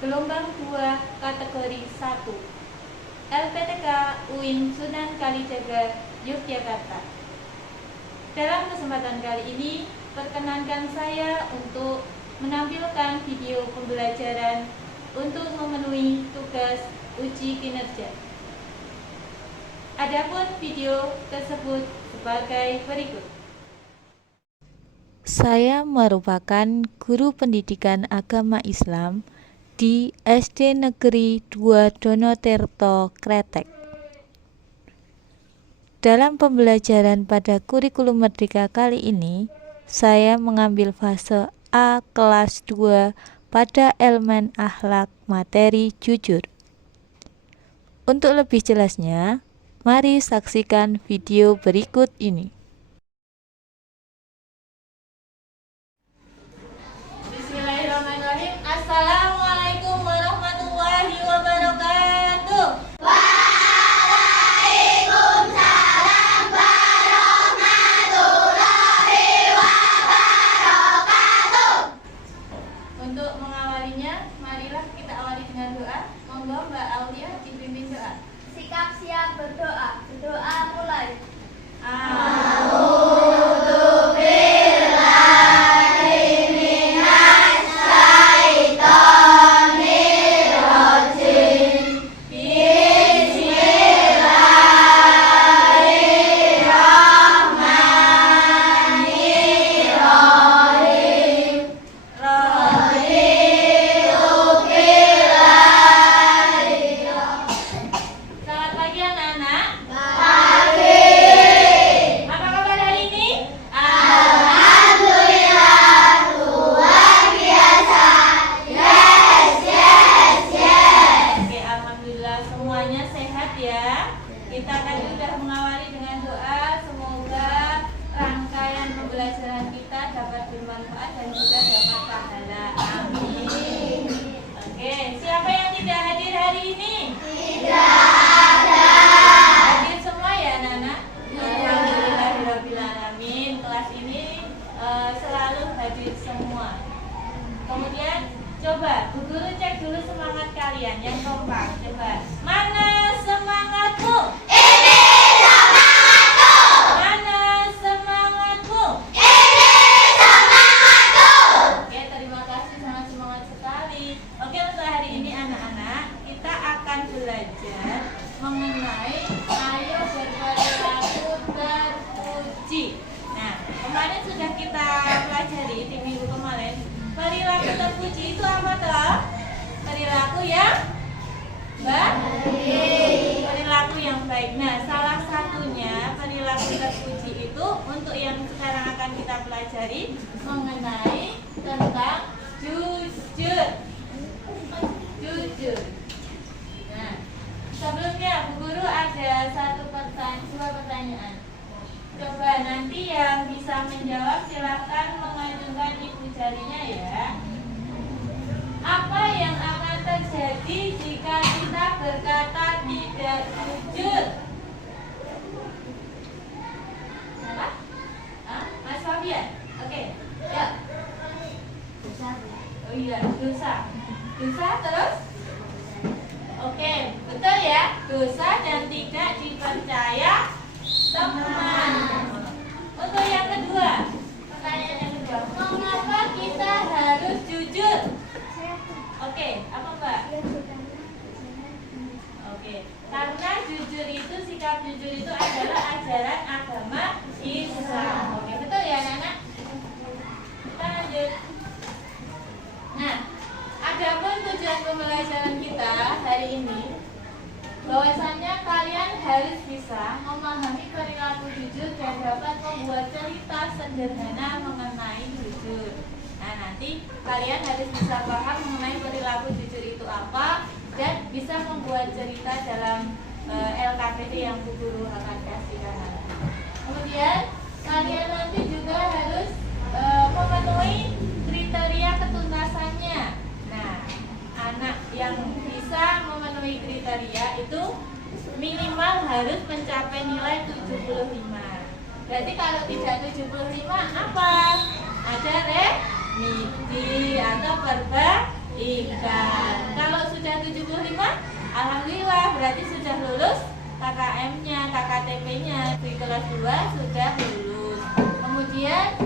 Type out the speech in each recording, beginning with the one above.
Gelombang 2 kategori 1 LPTK UIN Sunan Kalijaga, Yogyakarta. Dalam kesempatan kali ini, perkenankan saya untuk menampilkan video pembelajaran untuk memenuhi tugas uji kinerja. Adapun video tersebut sebagai berikut. Saya merupakan guru pendidikan agama Islam di SD Negeri 2 Donoterto, Kretek. Dalam pembelajaran pada kurikulum Merdeka kali ini, saya mengambil fase A kelas 2 pada elemen akhlak materi jujur. Untuk lebih jelasnya, mari saksikan video berikut ini. Bismillahirrahmanirrahim. Assalamualaikum warahmatullahi wabarakatuh. Waalaikumsalam warahmatullahi wabarakatuh. Untuk mengawalinya, marilah kita awali dengan doa. Monggo Mbak Aulia dipimpin doa. Sikap siap berdoa. Berdoa mulai. Selamat pagi anak-anak. Pagi. Apa kabar hari ini? Alhamdulillah luar biasa. Yes, yes, yes. Oke, alhamdulillah semuanya sehat ya. Kita tadi sudah mengawali dengan doa, semoga rangkaian pembelajaran kita dapat bermanfaat dan juga dapat pahala. Amin. Oke, siapa yang tidak hadir hari ini? Hadir semua ya anak-anak? Alhamdulillahirrahmanirrahim. Kelas ini selalu hadir semua. Kemudian coba Bu Guru cek dulu semangat kalian yang kompak. Coba. Mana semangatmu? Ini semangatku. Mana semangatmu? Ini semangatku. Oke, terima kasih, sangat semangat sekali. Oke, untuk hari ini anak-anak, kita akan belajar mengenai ayo berperilaku terpuji. Nah, kemarin sudah kita pelajari di minggu kemarin. Perilaku terpuji itu apa toh? Perilaku yang baik. Perilaku yang baik. Nah, salah satunya perilaku terpuji itu untuk yang sekarang akan kita pelajari mengenai tentang jujur. Jujur. Nah, sebelumnya Bu Guru ada dua pertanyaan. Coba nanti yang bisa menjawab silahkan mengajukan ibu jarinya ya. Apa yang akan terjadi jika kita berkata tidak jujur? Apa? Mas Fabian? Oke, ya. Oh iya, dosa. Dosa terus? Oke, betul ya. Dosa dan tidak dipercaya teman. Untuk yang kedua, pertanyaan yang kedua, mengapa kita harus jujur? Oke, apa Mbak? Oke, karena jujur itu, sikap jujur itu adalah ajaran agama Islam. Oke, betul ya anak-anak? Kita lanjut. Nah, adapun tujuan pembelajaran kita hari ini, bahwasannya kalian harus bisa memahami perilaku jujur dan dapat membuat cerita sederhana mengenai jujur. Nah, nanti kalian harus bisa paham mengenai perilaku jujur itu apa dan bisa membuat cerita dalam LKPD yang Bu Guru akan kasihkan nanti. Kemudian kalian nanti juga harus memenuhi kriteria ketuntasannya. Nah, anak yang bisa memenuhi kriteria itu minimal harus mencapai nilai 75. Berarti kalau tidak 75 apa? Ada remisi atau perbaikan. Alhamdulillah, berarti sudah lulus KKM-nya, KKTP-nya di kelas 2 sudah lulus. Kemudian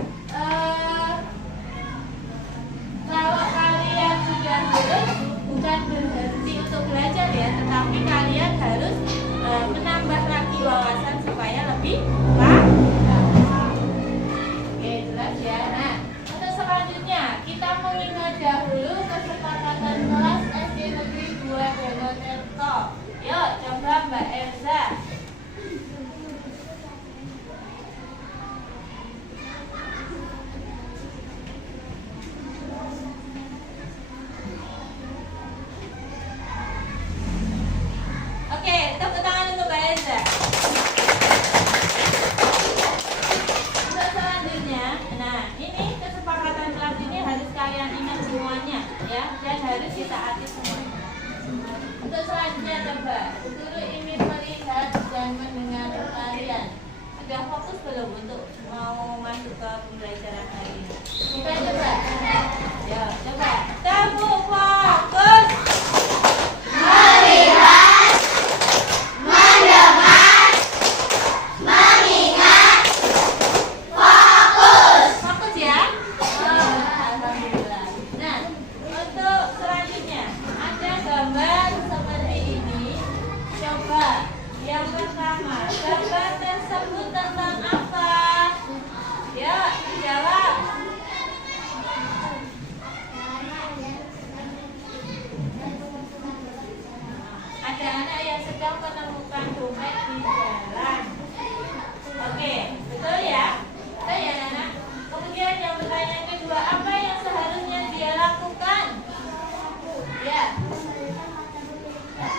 kalau kalian sudah lulus bukan berhenti untuk belajar ya, tetapi kalian harus menambah lagi wawasan supaya lebih paham. Oke, jelas ya. Nah, untuk selanjutnya kita mengingat dahulu kesepakatan kelas SD Negeri 2 Donokerto. Yuk, coba Mbak Elza. Oke, tepuk tangan untuk Mbak Elza. Untuk selanjutnya, nah ini kesepakatan kelas ini harus kalian ingat semuanya ya, dan harus ditaati semuanya. Untuk selanjutnya coba suruh Imin melihat dan mendengar kalian. Sudah fokus belum untuk mau masuk ke pembelajaran hari ini? Kita coba. Ya, coba. Tepuk fokus. Melihat, mendengar, mengingat, fokus. Fokus ya. Oh, alhamdulillah. Nah, untuk selanjutnya ada gambar seperti ini. Coba yang pertama, gambar tersebut tentang apa? Ya, jawab. Ada anak yang sedang menemukan dompet di jalan. Oke, betul ya? Betul ya, Nana? Kemudian yang pertanyaan kedua, apa yang seharusnya dia lakukan? Ya.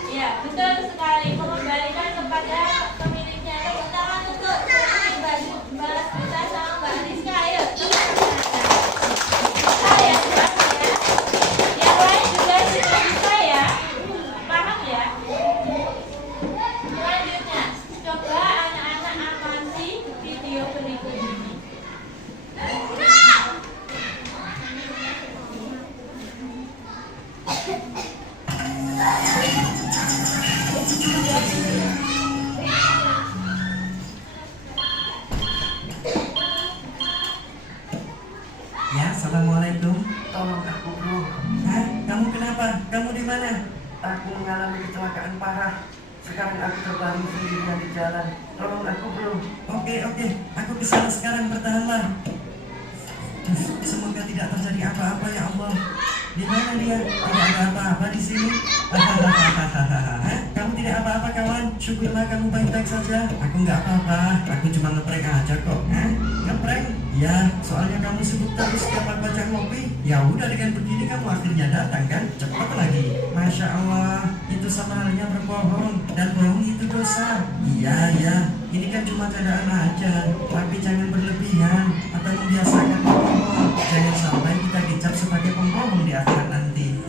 Ya, betul sekali. Mengembalikan kepada pemiliknya. Tepuk tangan untuk Mbak Lasmita sama Mbak Rizka. Ayo. Bisa ya, jelas ya. Yang lain juga sudah bisa ya. Paham ya? Selanjutnya, coba anak-anak amati video berikut ini. Ya, assalamualaikum. Tolong aku, bro. Hah? Kamu kenapa? Kamu di mana? Aku mengalami kecelakaan parah. Sekarang aku terbaring sendirian di jalan. Tolong aku, bro. Oke, aku kesana sekarang, bertahanlah. Semoga tidak terjadi apa-apa ya Allah. Di mana dia? Tidak ada apa-apa di sini. Hah? Kamu tidak apa-apa kawan? Syukurlah kamu baik-baik saja. Aku nggak apa-apa. Aku cuma ngeprank aja kok. Hah? Ngeprank? Ya, soalnya kamu sibuk terus setiap aku baca ngopi. Ya udah dengan begini kamu akhirnya datang kan? Cepat lagi. Masya Allah, itu sama halnya berbohong. Dan bohong itu dosa. Iya. Ini kan cuma candaan aja. Tapi jangan berlebihan atau membiasakan berbohong. Jangan sampai kita dicap sebagai pembohong di akhirat nanti.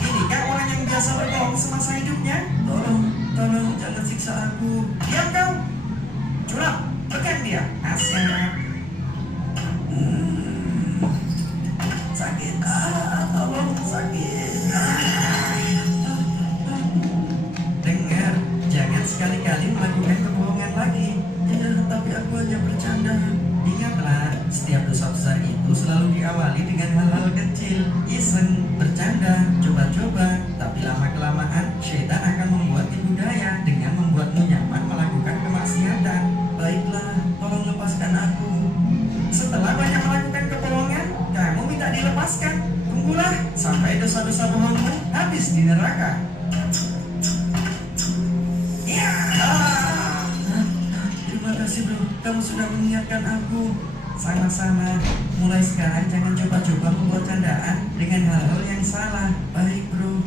Ini kan orang yang biasa berbohong semasa hidupnya. Tolong jangan siksa aku. Diam kau. Curang, pegang dia. Asyik. Sakit. Tolong sakit. Dengar, jangan sekali-kali melakukan kebohongan lagi. Ya, tapi aku hanya bercanda. Ingatlah, setiap dosa besar itu selalu diawali dengan hal-hal kecil. Iseng, bercanda, coba-coba. Tapi lama-kelamaan, syaitan akan membuat tipu daya dengan membuatmu nyaman melakukan kemaksiatan. Baiklah, tolong lepaskan aku. Setelah banyak melakukan kebohongan, kamu minta dilepaskan. Tunggulah sampai dosa-dosa bohongmu habis di neraka. Ya. Terima kasih bro, kamu sudah mengingatkan aku. Sama-sama. Mulai sekarang jangan coba-coba membuat candaan dengan hal-hal yang salah. Baik bro.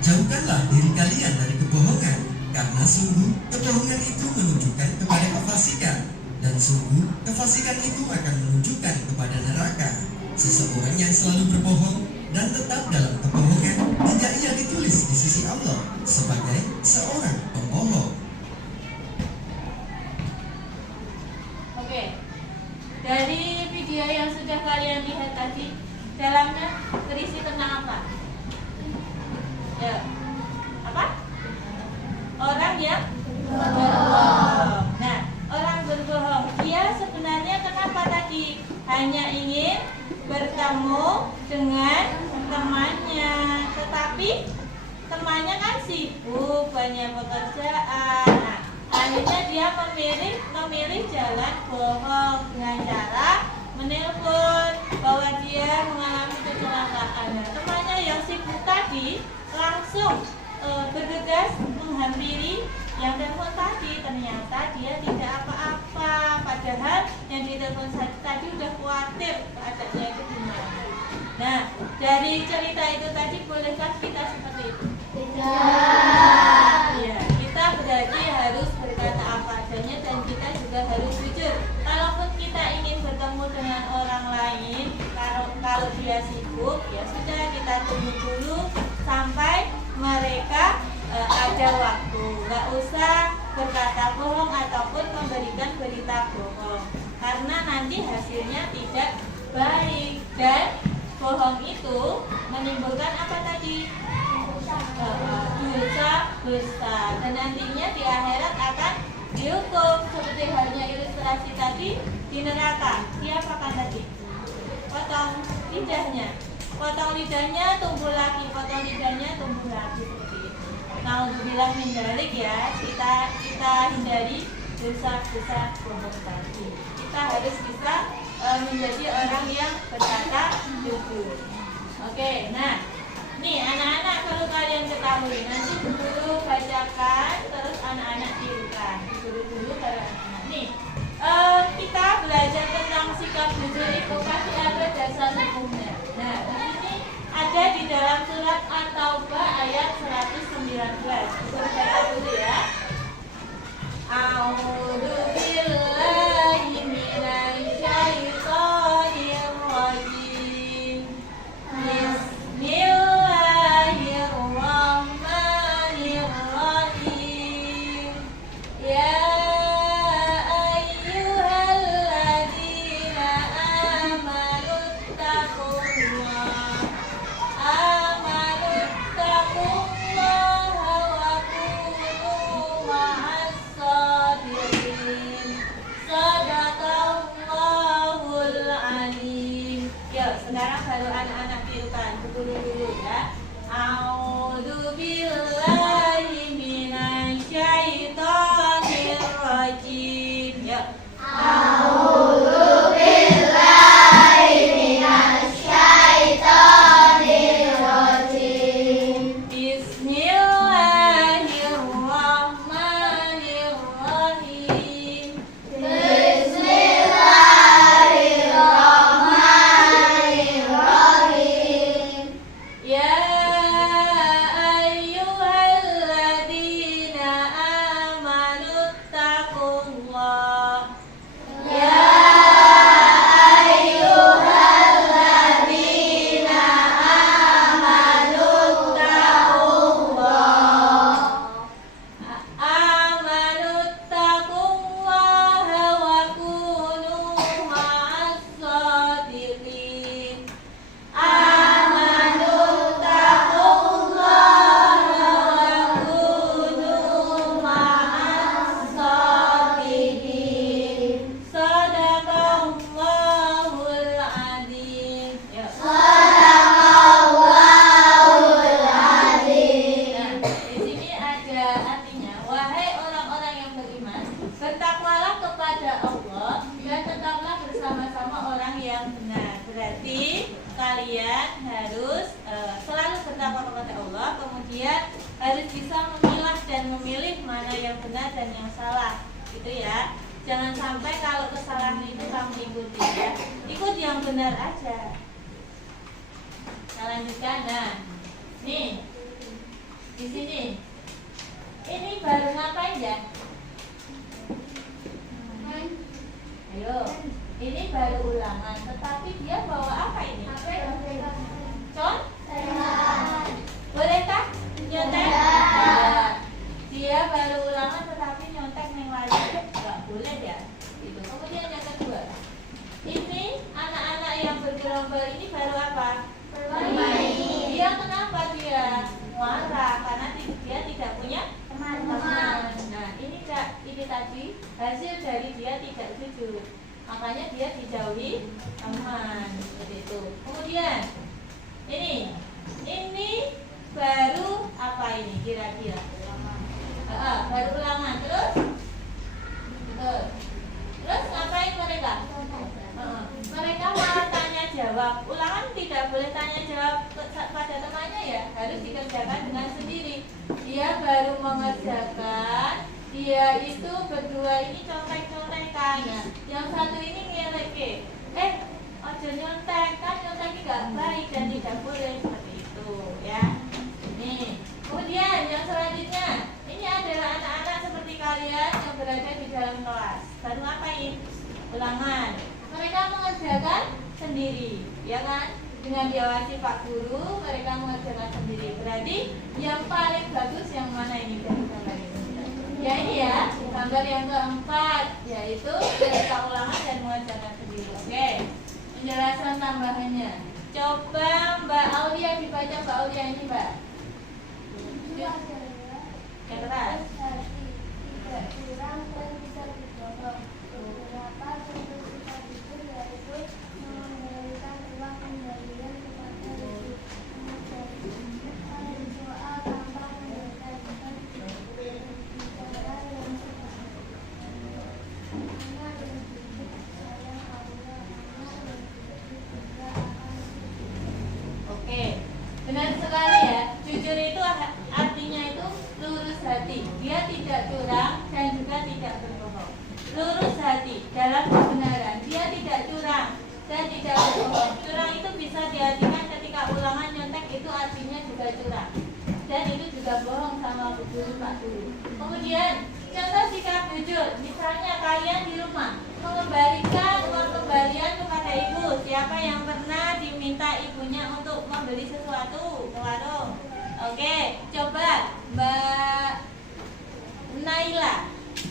Jauhkanlah diri kalian dari kebohongan, karena sungguh kebohongan itu menunjukkan kepada kefasikan, dan sungguh kefasikan itu akan menunjukkan kepada neraka. Seseorang yang selalu berbohong dan tetap dalam kebohongan, tidak ia ditulis di sisi Allah sebagai seorang pembohong. Oke. Dari video yang sudah kalian lihat tadi, dalamnya berisi tentang apa? Ya. tapi temannya kan sibuk, banyak pekerjaan. Nah, akhirnya dia memilih jalan bohong dengan cara menelpon bahwa dia mengalami kecelakaan. Nah, temannya yang sibuk tadi langsung bergegas menghampiri yang telepon tadi. Ternyata dia tidak apa-apa, padahal yang ditelepon tadi udah khawatir keadaannya itu gimana. Nah, dari cerita itu tadi bolehkah kita seperti itu? Tidak. Ya, kita berarti harus berkata apa adanya dan kita juga harus jujur. Kalaupun kita ingin bertemu dengan orang lain, kalau dia sibuk, ya sudah kita tunggu dulu sampai mereka ada waktu. Nggak usah berkata bohong ataupun memberikan berita bohong, karena nanti hasilnya tidak baik. Dan bohong itu menimbulkan apa tadi? Dosa besar, dan nantinya di akhirat akan dihukum seperti halnya ilustrasi tadi di neraka. Diapakan tadi? Potong lidahnya tumbuh lagi, potong lidahnya tumbuh lagi seperti itu. Nah, untuk bilang hindari ya, kita hindari dosa-dosa bohong tadi. Kita harus bisa menjadi orang yang berkata jujur. Oke, nah nih anak-anak, kalau kalian ketahui nanti guru bacakan, terus anak-anak tirukan. Dulu kalau anak-anak nih kita belajar tentang sikap jujur itu pasti ada dasar hukumnya. Nah, ini ada di dalam surat At-Taubah ayat 119. Guru baca dulu ya. A'udzu billahi minasyaitonir rajim. Bismillahirrahmanirrahim. Ya ayyuhalladzina amanu taqullaha wa kunu ma'as shadiqin. Shadaqallahul alim. Yuk, sekarang baru anak-anak tirukan dulu ya. A'udzu billahi minasyaitonir rajim. Yuk. A'udzu billahi minasyaitonir rajim. Bismillahirrahmanirrahim. Bismillahirrahmanirrahim. Ya ayyuhalladzina amanu taqullah. Ya ayyuhalladzina amanu taqullah. Amanu taqullaha wa kunu ma'as shadiqin. Amanu taqullaha wa kunu ma'as shadiqin. Shadaqallahul adzim. Ya. Shadaqallahul adzim. Nah, di sini ada artinya, wahai orang-orang yang beriman, bertakwalah kepada Allah dan tetaplah bersama-sama orang yang benar. Berarti kalian harus selalu bertakwa kepada Allah, kemudian harus bisa memilah dan memilih mana yang benar dan yang salah, gitu ya. Jangan sampai kalau kesalahan itu kamu ikuti ya, ikut yang benar aja. Kita lanjutkan. Nah, nih di sini ini baru ngapain ya? Ayo, ini baru ulangan, tetapi dia bawa apa ini? Con? Bolehkah nyontek? Ya. Dia baru ulangan tetapi nyontek yang lain nggak boleh ya. Itu. Kemudian yang kedua, ini anak-anak yang bergerombol ini baru apa? Bermain. Dia kenapa dia marah? Karena dia tidak punya teman-teman. Nah, ini tadi hasil dari dia tidak jujur. Makanya dia dijauhi teman seperti itu. Kemudian ini baru kira-kira? Baru ulangan terus? Betul. Terus ngapain mereka? Mereka malah tanya jawab. Ulangan tidak boleh tanya jawab pada temannya ya, harus dikerjakan dengan sendiri. Dia baru mengerjakan, dia itu berdua ini contek-contekan. Yang satu ini ngeleke. Ojo nyontek, kan nyontek nggak baik dan tidak boleh seperti itu ya. Nih, kemudian yang selanjutnya, ini adalah anak-anak seperti kalian yang berada di dalam kelas. Baru ngapain? Ulangan. Mereka mengerjakan sendiri, ya kan? Dengan diawasi Pak Guru, mereka mengerjakan sendiri. Berarti yang paling bagus yang mana ini dari gambar ini? Ya ini ya, gambar yang keempat, yaitu mereka ulangan dan mengerjakan sendiri. Oke, penjelasan tambahannya. Coba Mbak Aulia dibaca, Mbak Aulia ini Mbak. Yang keras. Tidak kurang dan bisa dibohong. Beberapa contoh sifat itu yaitu memberikan uang kembalian kepada ibu, menjadi soal tanpa memberikan bicara yang anak yang sedikit sayang Allah, anak yang sedikit juga akan Oke, benar sekali ya. Jujur itu artinya itu lurus hati. Dia tidak curang dan juga tidak berbohong. Lurus hati dalam kebenaran. Dia tidak curang dan tidak berbohong. Curang itu bisa diartikan ketika ulangan nyontek, itu artinya juga curang. Dan itu juga bohong sama Bu Guru, Pak Guru. Kemudian contoh sikap jujur. Misalnya kalian di rumah mengembalikan uang kembalian kepada ibu. Siapa yang pernah diminta ibunya untuk membeli sesuatu ke warung? Oke, coba Mbak Naila,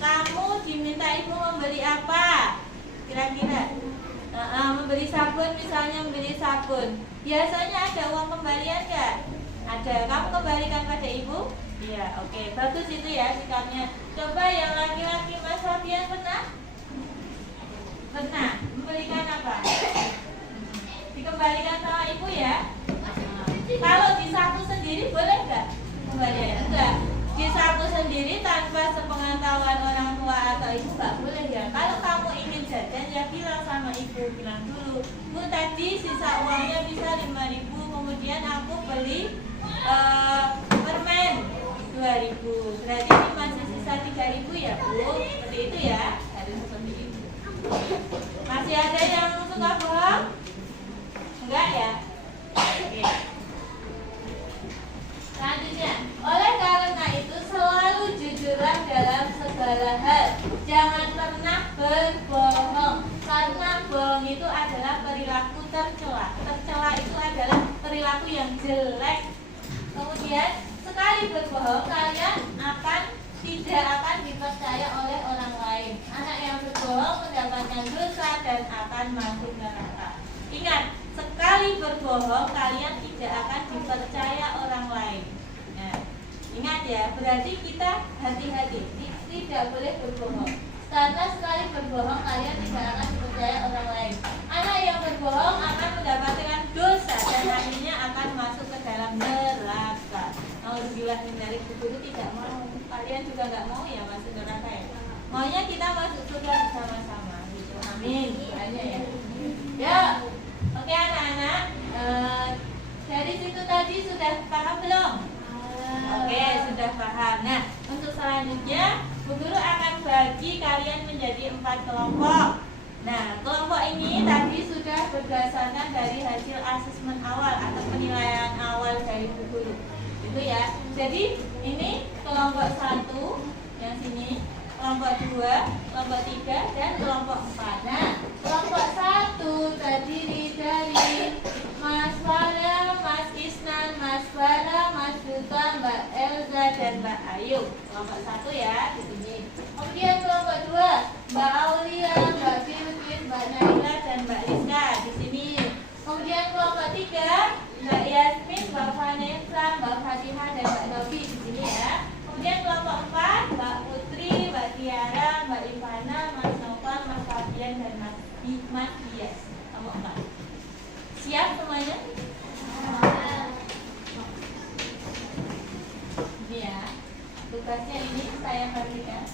kamu diminta ibu membeli apa? Kira-kira? Membeli sabun misalnya, membeli sabun. Biasanya ada uang kembalian nggak? Ada. Kamu kembalikan pada ibu? Iya, oke. Bagus itu ya sikapnya. Coba yang laki-laki, Mas Fabian pernah? Pernah. Memberikan apa? Dikembalikan sama ibu ya? Kalau disapu sendiri boleh nggak kembalian? Enggak. Disapu sendiri tanpa sepengetahuan orang tua atau ibu nggak boleh ya. Kalau kamu ingin jajan ya bilang sama ibu, bilang dulu, Bu tadi sisa uangnya bisa 5.000, kemudian aku beli permen 2.000. Berarti ini masih sisa 3.000 ya Bu. Seperti itu ya, harus seperti itu. Masih ada yang suka bohong? Enggak ya? Oke. Selanjutnya, oleh karena itu selalu jujurlah dalam segala hal. Jangan pernah berbohong, karena bohong itu adalah perilaku tercela. Tercela itu adalah perilaku yang jelek. Kemudian sekali berbohong, kalian tidak akan dipercaya oleh orang lain. Anak yang berbohong mendapatkan dosa dan akan masuk neraka. Ingat, sekali berbohong kalian tidak akan dipercaya orang lain. Nah, ingat ya, berarti kita hati-hati, tidak boleh berbohong. Karena sekali berbohong kalian tidak akan dipercaya orang lain. Anak yang berbohong akan mendapatkan dosa dan akhirnya akan masuk ke dalam neraka. Alhamdulillah dari guru tidak mau. Kalian juga nggak mau ya masuk neraka ya. Maunya kita masuk surga bersama-sama. Gitu. Amin. Doanya ya. Ya. Oke anak-anak. Dari situ tadi sudah paham belum? Oke, sudah paham. Nah, untuk selanjutnya Bu Guru akan bagi kalian menjadi 4 kelompok. Nah, kelompok ini tadi sudah berdasarkan dari hasil asesmen awal atau penilaian awal dari Bu Guru. Itu ya. Jadi, ini kelompok 1 yang sini, kelompok 2, kelompok 3 dan kelompok 4. Nah, kelompok 1 terdiri dari Mas Farah, Mas Isnan, Mas Farah, Mas Duta, Mbak Elza dan Mbak Ayu. Kelompok 1 ya di sini. Kemudian kelompok 2 Mbak Aulia, Mbak Bilkis, Mbak Naila dan Mbak Rizka di sini. Kemudian kelompok 3 Mbak Yasmin, Mbak Vanessa, Mbak Fatihah dan Mbak Novi di sini ya. Kemudian kelompok 4 Mbak Putri, Mbak Tiara, Mbak Ivana, Mas Noval, Mas Fabian dan Mas Dias. Kelompok 4. Siap semuanya? Ini ya. Tugasnya ini saya bagikan.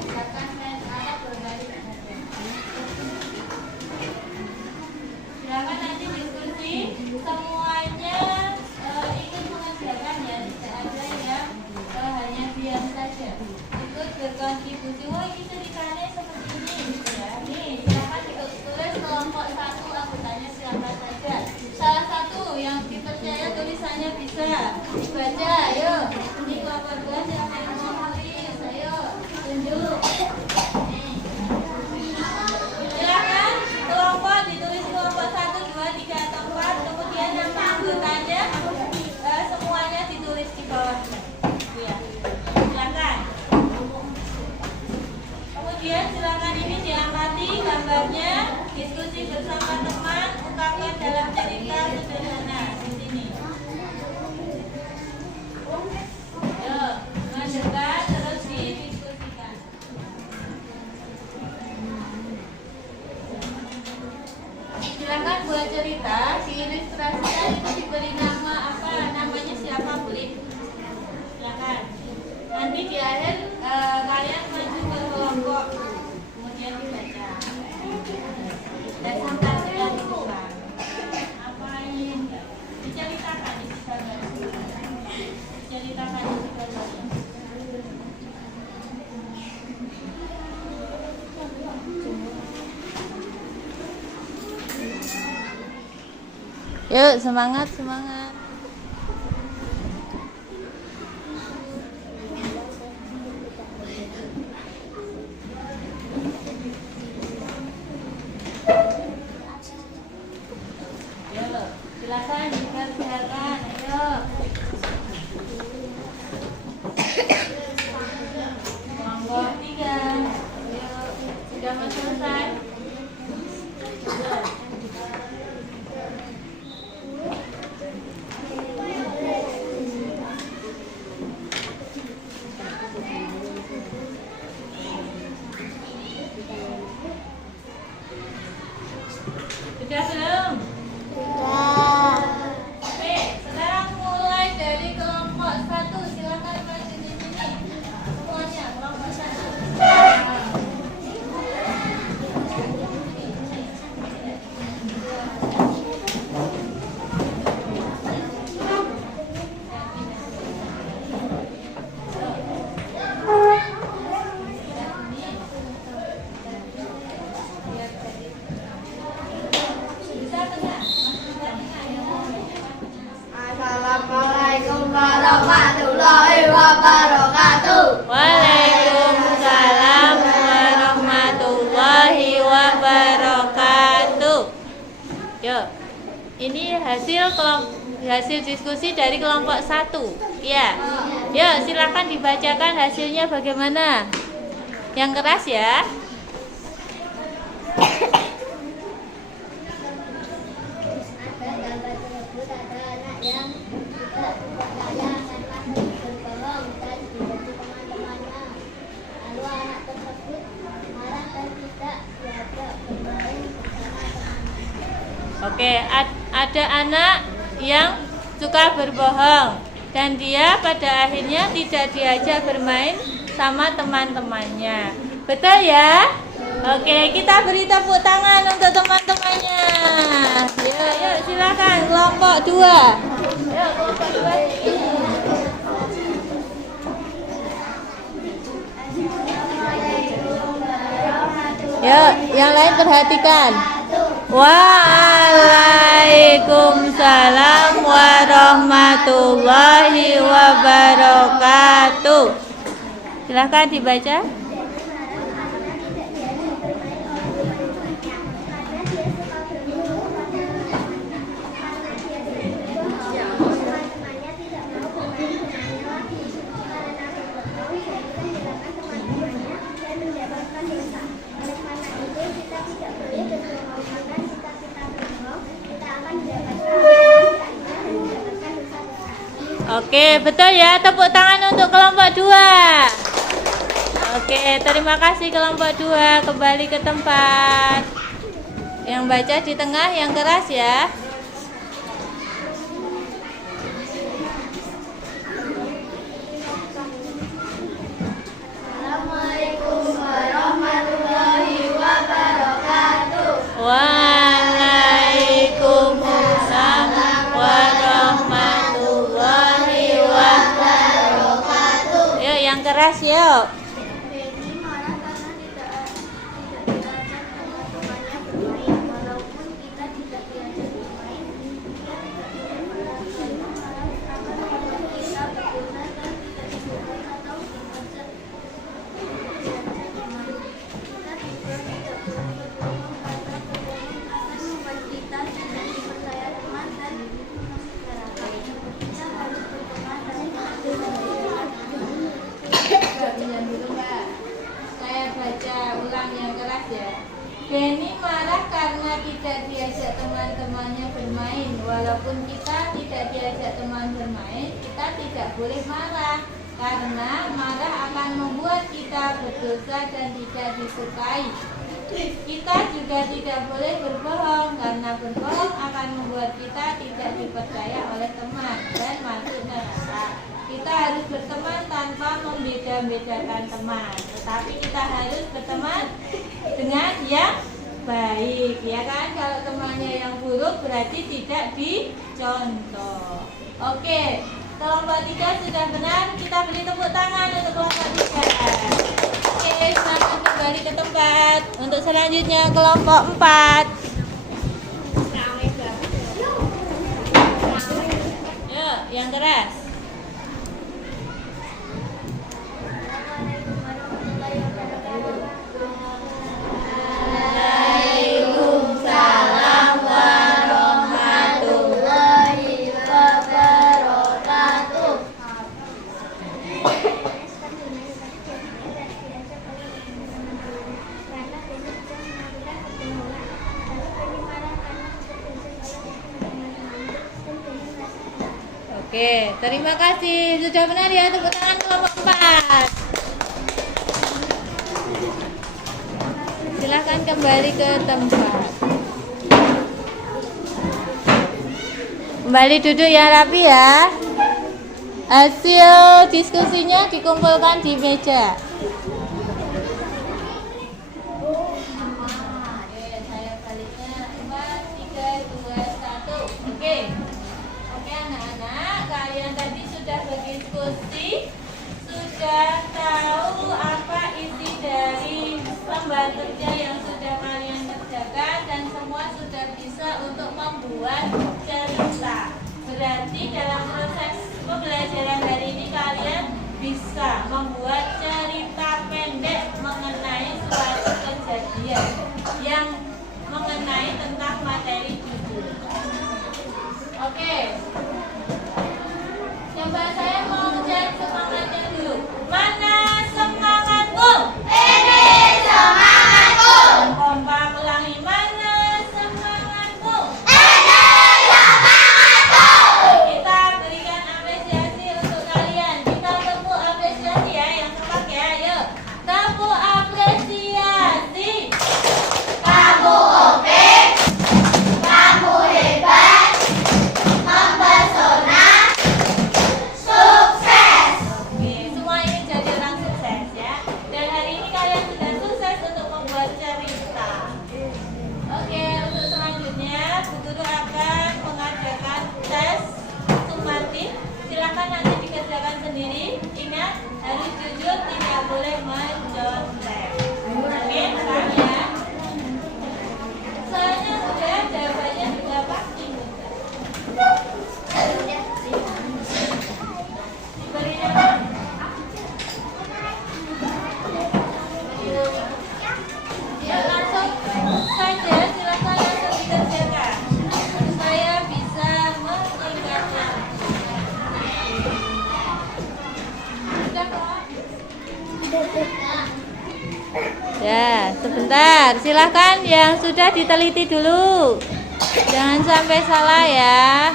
Silakan main alat berbalik saja. Silakan nanti diskusi semuanya ikut mengerjakan ya, tidak ada yang hanya diam saja. Ikut berkontribusi. Oh ini ceritanya seperti ini ya. Nih silakan ditulis kelompok 1 anggotanya silakan saja. Salah satu yang dipercaya tulisannya bisa dibaca. Ayo ini kelompok 2 silakan menulis. Ayo tunjuk. Silakan kelompok ditulis kelompok 1, 2, 3 atau 4. Kemudian nama anggotanya semuanya ditulis di bawahnya. Ya. Silakan. Kemudian silakan ini diamati gambarnya, diskusi bersama teman, ungkapkan dalam cerita sederhana di sini. Yuk, mendekat terus didiskusikan. Silakan buat cerita, diilustrasikan itu diberi nama apa, namanya siapa boleh. Silakan. Nanti di akhir kalian maju ke kelompok, kemudian dibaca. Dan sampai sudah dibuka. Apa ini? Diceritakan di sebelah. Diceritakan di sebelah. Yuk, semangat, semangat. Yuk, silakan dikerjakan. Ayo. Kelompok 3. Yuk, sudah mau selesai? Sudah. Sudah belum? Oke, sekarang mulai dari kelompok 1. Silakan maju di sini. Semuanya kelompok 1. Assalamualaikum warahmatullahi wabarakatuh. Waalaikumsalam warahmatullahi wabarakatuh. Yuk, ini hasil diskusi dari kelompok 1. Ya. Yuk, silakan dibacakan hasilnya bagaimana. Yang keras ya. Ada gambar tersebut, ada anak yang tidak percaya karena berbohong dan dibenci teman-temannya. Lalu anak tersebut marah dan tidak diajak bermain bersama teman-temannya. Oke, ada anak yang suka berbohong dan dia pada akhirnya tidak diajak bermain sama teman-temannya. Betul ya? Oke, kita beri tepuk tangan untuk teman-temannya. Yuk, silakan kelompok 2. Yuk, kelompok 2 sini. Yuk, yang lain perhatikan. Waalaikumsalam warahmatullahi wabarakatuh. Silakan dibaca. Oke, betul ya. Tepuk tangan untuk kelompok 2. Oke, terima kasih kelompok 2. Kembali ke tempat. Yang baca di tengah, yang keras ya. Yuk. Benny marah karena tidak diajak teman-temannya bermain. Walaupun kita tidak diajak bermain, dia tidak boleh marah. Benny marah akan membuat kita berdosa dan tidak disukai atau diajak bermain. Kita juga tidak boleh berbohong karena berbohong akan membuat kita tidak dipercaya teman dan masyarakat. Kita harus berteman dan Diam dulu Mbak. Saya baca ulang yang keras ya. Benny marah karena tidak diajak teman-temannya bermain. Walaupun kita tidak diajak teman bermain, kita tidak boleh marah. Karena marah akan membuat kita berdosa dan tidak disukai. Kita juga tidak boleh berbohong, karena berbohong akan membuat kita tidak dipercaya oleh teman dan masuk neraka. Kita harus berteman tanpa membeda-bedakan teman, tetapi kita harus berteman dengan yang baik, ya kan? Kalau temannya yang buruk berarti tidak dicontoh. Oke, kelompok 3 sudah benar. Kita beri tepuk tangan untuk kelompok 3. Oke, silakan kembali ke tempat. Untuk selanjutnya kelompok 4. Yuk, yang keras. Waalaikumsalam warahmatullahi wabarakatuh. Oke, terima kasih. Sudah benar ya, tepuk tangan kelompok 4. Silahkan kembali ke tempat. Kembali duduk ya, rapi ya. Hasil diskusinya dikumpulkan di meja. Oke, saya baliknya 4, 3, 2, 1. Oke. Oke anak-anak, kalian tadi sudah berdiskusi, sudah tahu apa isi dari lembar kerja yang sudah kalian kerjakan, dan semua sudah bisa untuk membuat cerita. Berarti dalam proses pembelajaran hari ini kalian bisa membuat cerita pendek mengenai suatu kejadian yang mengenai tentang materi judul. Oke. Coba saya mau cek semangatnya dulu. Mana semangatmu? Ini semangatku. Kompak ulangi, mana semangatmu? Ini semangatku. Kita berikan apresiasi untuk kalian. Kita tepuk apresiasi ya, yang kompak ya. Ayo, tepuk apresiasi. Kamu oke, kamu hebat, mempesona, sukses. Oke, semua ini jadi orang sukses ya. Dan hari ini kalian sudah sukses untuk membuat cerita. Oke, untuk selanjutnya Bu Guru akan mengadakan tes sumatif. Silakan nanti dikerjakan sendiri. Ingat, harus jujur, tidak boleh mencontek. Oke, sekarang ya. Soalnya sudah jawabannya juga pasti mudah. Diberinya ya, langsung saja, silakan langsung dikerjakan. Saya bisa mengingatnya. Sudah kok? Ya, sebentar. Silahkan yang sudah diteliti dulu. Jangan sampai salah ya.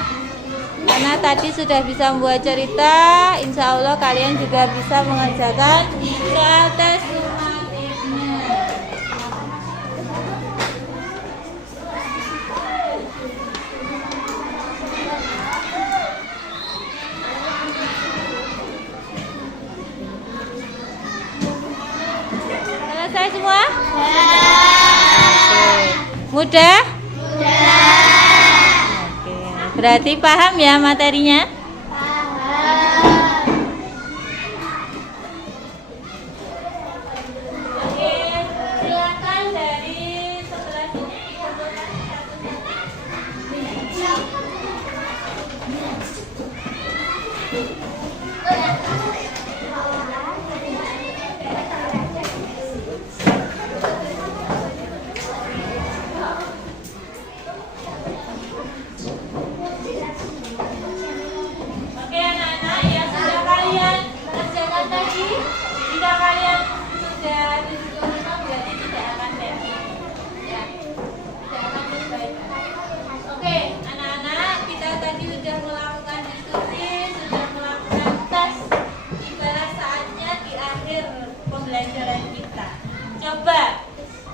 Karena tadi sudah bisa membuat cerita, insya Allah kalian juga bisa mengerjakan soal tes sumatifnya. Selesai semua? Oke. Mudah? Oke. Berarti paham ya materinya?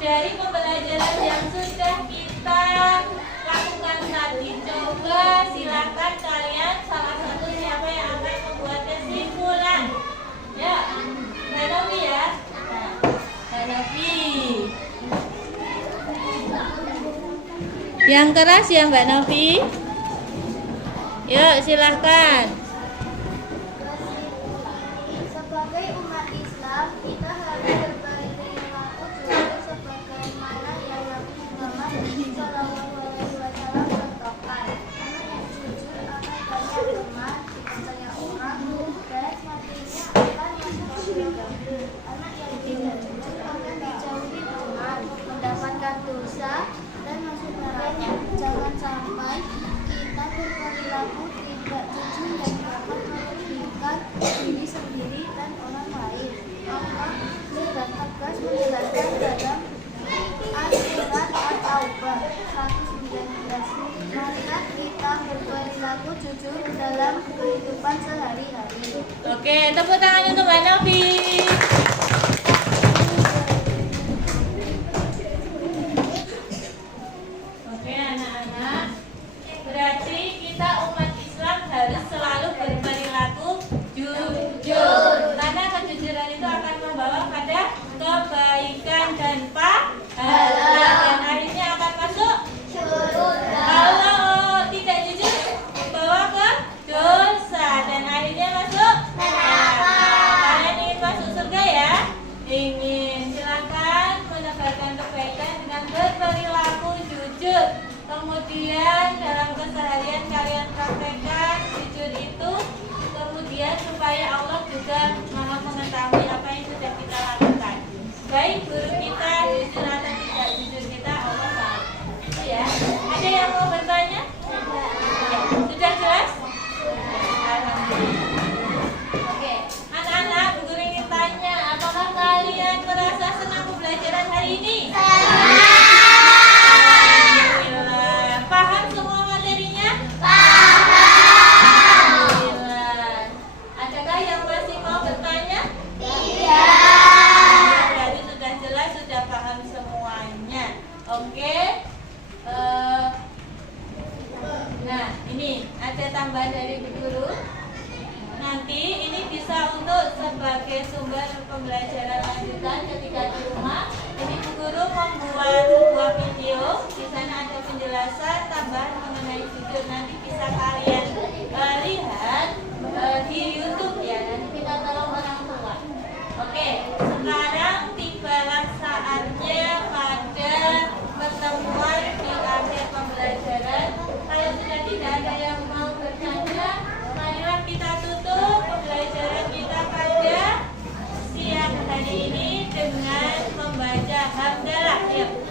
dari pembelajaran yang sudah kita lakukan tadi. Coba silakan kalian salah satu siapa yang akan membuat kesimpulan. Ya, Mbak Novi ya. Mbak Novi. Yang keras ya Mbak Novi. Yuk silahkan. Sebagai umat Islam, kita harus berperilaku jujur sebagaimana yang Nabi Muhammad SAW contohkan. Anak yang jujur akan banyak teman, dipercaya orang, dan matinya akan masuk surga. Anak yang tidak jujur akan dijauhi teman, mendapatkan dosa, dan masuk neraka. Jangan sampai kita berperilaku tidak jujur yang dapat merugikan diri sendiri dan orang lain. Allah sudah tegas menjelaskan dalam Al-Quran At-Taubah 119. Marilah kita berperilaku jujur dalam kehidupan sehari-hari. Oke, tepuk tangan untuk Mbak Novi. Oke anak-anak, berarti kita umat Islam harus selalu berperilaku jujur. Karena kejujuran itu akan membawa pada kebaikan dan pahala, dan akhirnya akan masuk surga. Kalau tidak jujur membawa ke dosa dan akhirnya masuk neraka. Kalian ingin masuk surga ya? Ingin. Silakan menegakkan kebaikan dengan berperilaku jujur. Kemudian dalam keseharian kalian praktekkan jujur itu. Kemudian supaya Allah juga maha mengetahui apa yang sudah kita lakukan. Baik buruk kita jujur atau tidak jujur kita, Allah tahu. Itu ya. Ada yang mau bertanya? Ya. Sudah jelas? Alhamdulillah. Oke, anak-anak, Bu Guru ingin tanya, apakah kalian merasa senang pembelajaran hari ini? Alhamdulillah. Paham semua materinya? Alhamdulillah. Adakah yang masih mau bertanya? Jadi sudah jelas, sudah paham semuanya. Oke. Nah, ini ada tambahan dari Bu Guru. Nanti ini bisa untuk sebagai sumber pembelajaran lanjutan ketika di rumah. Ini Bu Guru membuat sebuah video. Di sana ada penjelasan tambahan mengenai jujur. Nanti bisa kalian lihat di YouTube ya. Nanti kita tolong orang tua. Oke, sekarang tibalah saatnya pada pertemuan di akhir pembelajaran. Kalau sudah tidak ada yang mau bertanya, marilah kita tutup pembelajaran kita pada siang hari ini dengan membaca hamdalah. Yuk.